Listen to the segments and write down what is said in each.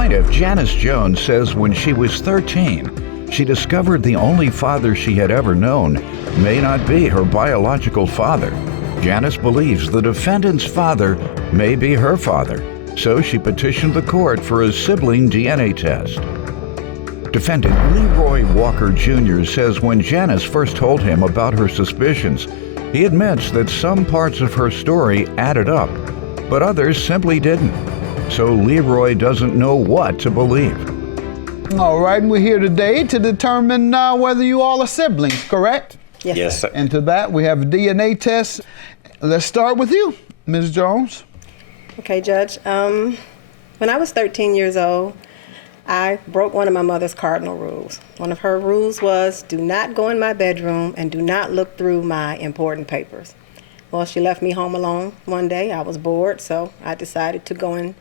Plaintiff Janice Jones says when she was 13, she discovered the only father she had ever known may not be her biological father. Janice believes the defendant's father may be her father, so she petitioned the court for a sibling DNA test. Defendant Leroy Walker Jr. says when Janice first told him about her suspicions, he admits that some parts of her story added up, but others simply didn't. So Leroy doesn't know what to believe. All right, we're here today to determine whether you all are siblings, correct? Yes, sir. And to that, we have a DNA test. Let's start with you, Ms. Jones. Okay, Judge. When I was 13 years old, I broke one of my mother's cardinal rules. One of her rules was do not go in my bedroom and do not look through my important papers. Well, she left me home alone one day. I was bored, so I decided to go and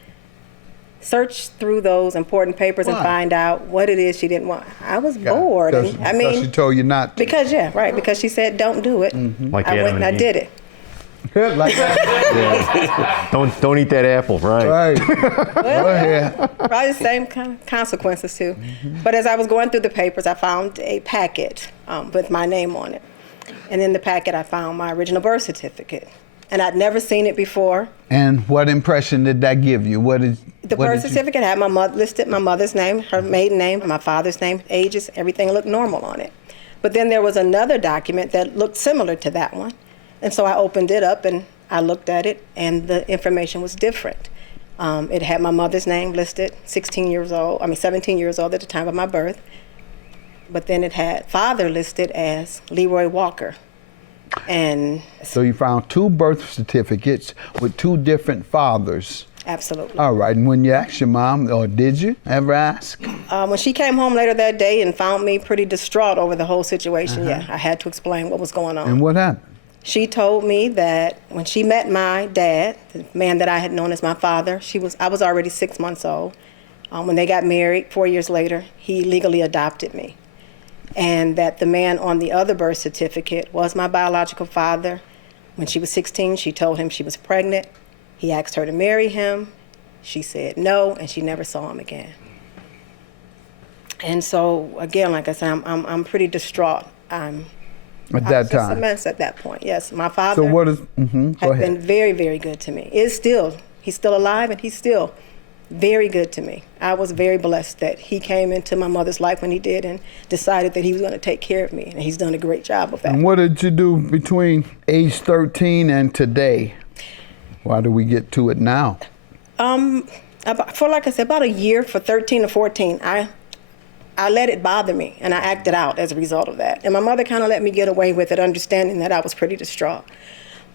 search through those important papers and find out what it is she didn't want. I was bored. Because she told you not to. Because she said don't do it. Mm-hmm. Like I went and I did it. Good, like that. Yeah. Don't eat that apple, right? Right. Well, Go ahead. Probably the same consequences too. But as I was going through the papers, I found a packet with my name on it. And in the packet, I found my original birth certificate. And I'd never seen it before. And what impression did that give you? The birth certificate had listed my mother's name, her maiden name, my father's name, ages, everything looked normal on it. But then there was another document that looked similar to that one. And so I opened it up and I looked at it and the information was different. It had my mother's name listed, 17 years old at the time of my birth. But then it had father listed as Leroy Walker. And so you found two birth certificates with two different fathers. Absolutely. All right, and when you asked your mom, or did you ever ask? When she came home later that day and found me pretty distraught over the whole situation, I had to explain what was going on. And what happened? She told me that when she met my dad, the man that I had known as my father, I was already 6 months old. When they got married, 4 years later, he legally adopted me. And that the man on the other birth certificate was my biological father. When she was 16, she told him she was pregnant. He asked her to marry him. She said no, and she never saw him again. And so, again, like I said, I'm pretty distraught. At that time? Just a mess at that point, yes. My father so what is, has been very, very good to me. He's still alive, and he's still very good to me. I was very blessed that he came into my mother's life when he did and decided that he was going to take care of me, and he's done a great job of that. And what did you do between age 13 and today? Why do we get to it now? For like I said, about a year, for 13 to 14, I let it bother me, and I acted out as a result of that. And my mother kind of let me get away with it, understanding that I was pretty distraught.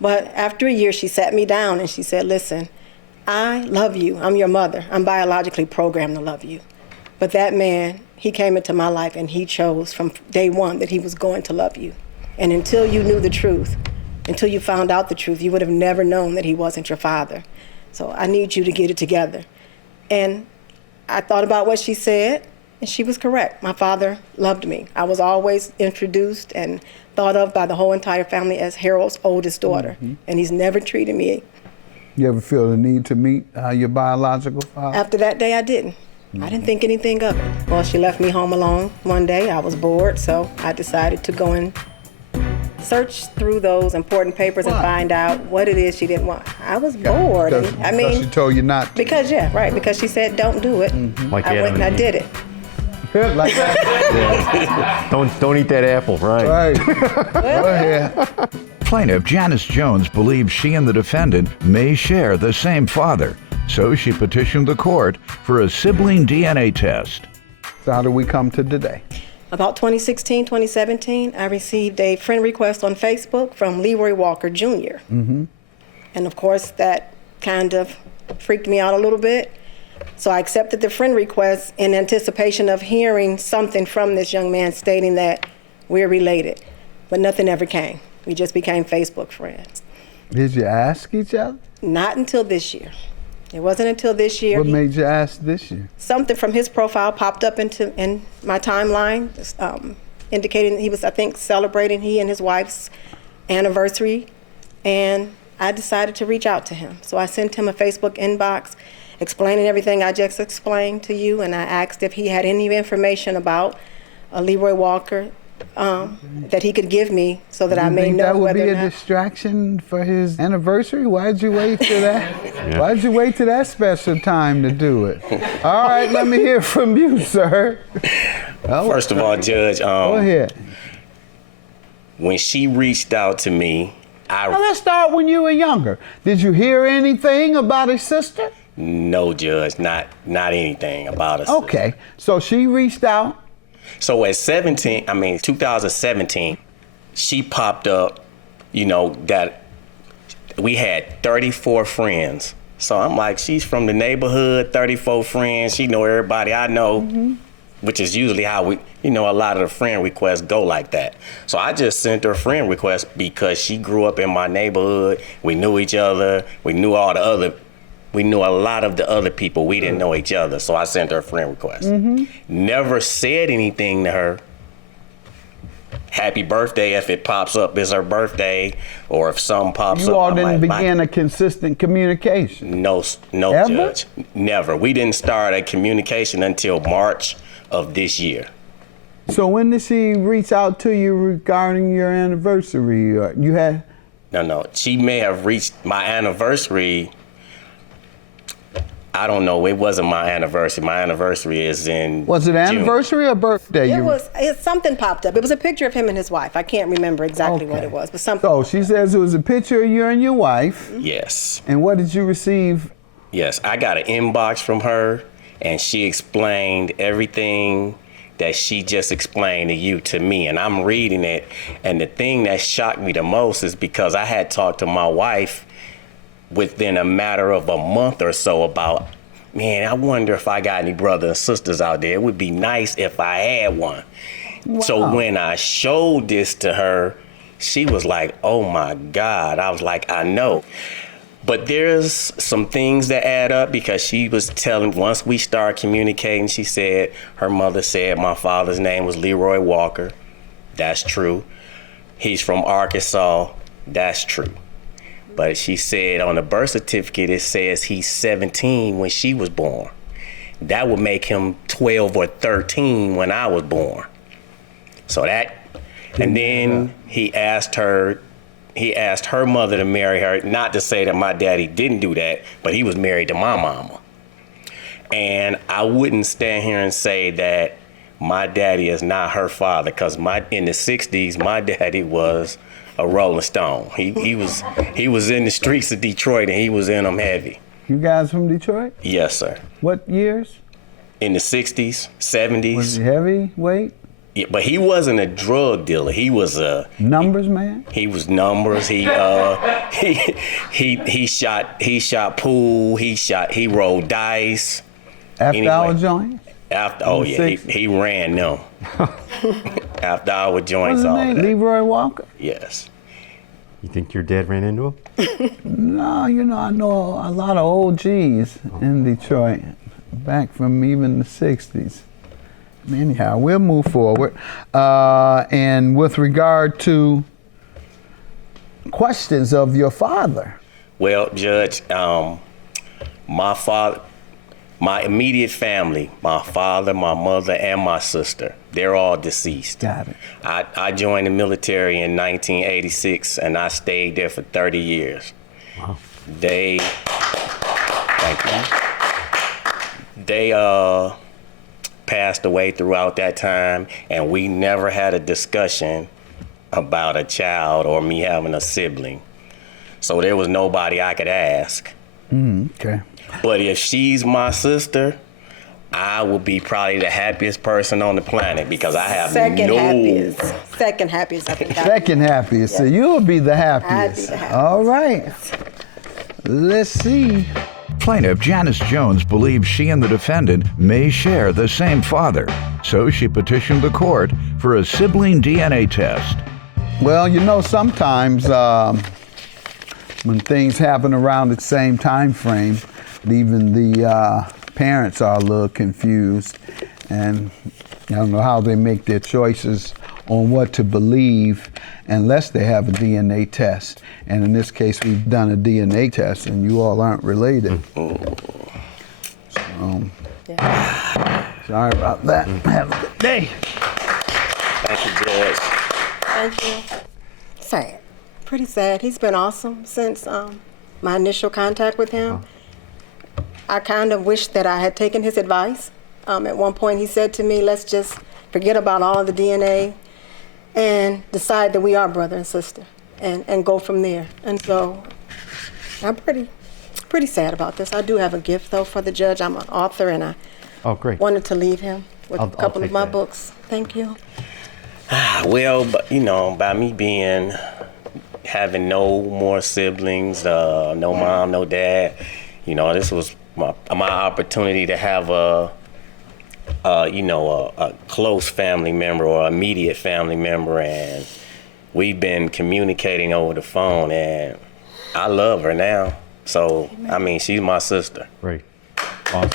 But after a year, she sat me down and she said, listen, I love you. I'm your mother. I'm biologically programmed to love you. But that man, he came into my life and he chose from day one that he was going to love you. And until you knew the truth, until you found out the truth, you would have never known that he wasn't your father. So I need you to get it together. And I thought about what she said, and she was correct. My father loved me. I was always introduced and thought of by the whole entire family as Harold's oldest daughter. And he's never treated me. You ever feel the need to meet your biological father? After that day, I didn't. I didn't think anything of it. Well, she left me home alone one day. I was bored, so I decided to go and search through those important papers and find out what it is she didn't want. I was bored. Because she told you not to. Because she said don't do it. Like I went and I did it. Good, like that. Yeah. Don't eat that apple, right? Right. Go ahead. Plaintiff Janice Jones believes she and the defendant may share the same father, so she petitioned the court for a sibling DNA test. So how do we come to today? About 2016, 2017, I received a friend request on Facebook from Leroy Walker Jr. And of course, that kind of freaked me out a little bit. So I accepted the friend request in anticipation of hearing something from this young man stating that we're related, but nothing ever came. We just became Facebook friends. Did you ask each other? Not until this year. It wasn't until this year. What made you ask this year? Something from his profile popped up in my timeline, indicating he was, I think, celebrating he and his wife's anniversary, and I decided to reach out to him. So I sent him a Facebook inbox, explaining everything I just explained to you, and I asked if he had any information about Leroy Walker that he could give me so that I may know that would whether be or a not. distraction for his anniversary? Why'd you wait to that? Why'd you wait to that special time to do it? All right, let me hear from you, sir. First of all, Judge, Go ahead. when she reached out to me, Now let's start when you were younger. Did you hear anything about his sister? no, Judge, not anything about us. Okay, so she reached out. So at 2017, she popped up, that we had 34 friends. So I'm like, she's from the neighborhood, 34 friends. She know everybody I know, which is usually how we, a lot of the friend requests go like that. So I just sent her a friend request because she grew up in my neighborhood. We knew each other. We knew a lot of the other people. We didn't know each other. So I sent her a friend request. Never said anything to her. Happy birthday if it pops up is her birthday, or if something pops up. You all I didn't might- begin a consistent communication. No, Ever? Judge. Never. We didn't start a communication until March of this year. So when did she reach out to you regarding your anniversary? You had? No. She may have reached my anniversary. I don't know. It wasn't my anniversary. My anniversary is in Was it June. anniversary or birthday? Something popped up. It was a picture of him and his wife. I can't remember exactly what Okay. it was, but something. So she says it was a picture of you and your wife. Yes. And what did you receive? Yes. I got an inbox from her, and she explained everything that she just explained to you to me, and I'm reading it. And the thing that shocked me the most is because I had talked to my wife within a matter of a month or so about, man, I wonder if I got any brothers and sisters out there. It would be nice if I had one. Wow. So when I showed this to her, she was like, oh my God. I was like, I know. But there's some things that add up because she was telling, once we started communicating, she said her mother said my father's name was Leroy Walker. That's true. He's from Arkansas. That's true. But she said on the birth certificate, it says he's 17 when she was born. That would make him 12 or 13 when I was born. So that, and then he asked her mother to marry her, not to say that my daddy didn't do that, but he was married to my mama. And I wouldn't stand here and say that my daddy is not her father, because in the 60s, my daddy was a Rolling Stone. He was in the streets of Detroit, and he was in them heavy. You guys from Detroit? Yes, sir. What years? In the 60s, 70s. Was he heavyweight? Yeah, but he wasn't a drug dealer. He was a Numbers man? He was numbers. He shot pool. He rolled dice. After hour Anyway. joint? He ran them. After hour What's joints, his all name? of that. Leroy Walker? Yes. You think your dad ran into him? No, I know a lot of OGs in Detroit, back from even the 60s. Anyhow, we'll move forward. And with regard to questions of your father. Well, Judge, my immediate family, my father, my mother, and my sister, they're all deceased. Got it. I joined the military in 1986, and I stayed there for 30 years. Wow. Thank you. They passed away throughout that time, and we never had a discussion about a child or me having a sibling. So there was nobody I could ask. Okay. But if she's my sister, I will be probably the happiest person on the planet because I have Second no... happiest. Second happiest, I think. Second happiest. So you'll be the happiest. I'd be the happiest. All right. Let's see. Plaintiff Janice Jones believes she and the defendant may share the same father, so she petitioned the court for a sibling DNA test. Well, sometimes when things happen around the same time frame, even the parents are a little confused, and I don't know how they make their choices on what to believe unless they have a DNA test. And in this case, we've done a DNA test, and you all aren't related. Yeah. Sorry about that. Have a good day. Thank you, Judge. Thank you. Sad. Pretty sad. He's been awesome since my initial contact with him. I kind of wish that I had taken his advice. At one point he said to me, let's just forget about all of the DNA and decide that we are brother and sister and go from there. And so I'm pretty sad about this. I do have a gift though for the judge. I'm an author and I wanted to leave him with a couple of my books. Thank you. Well, but by me having no more siblings, no mom, no dad, this was my opportunity to have a close family member or immediate family member, and we've been communicating over the phone, and I love her now. So, I mean, she's my sister. Great. Awesome.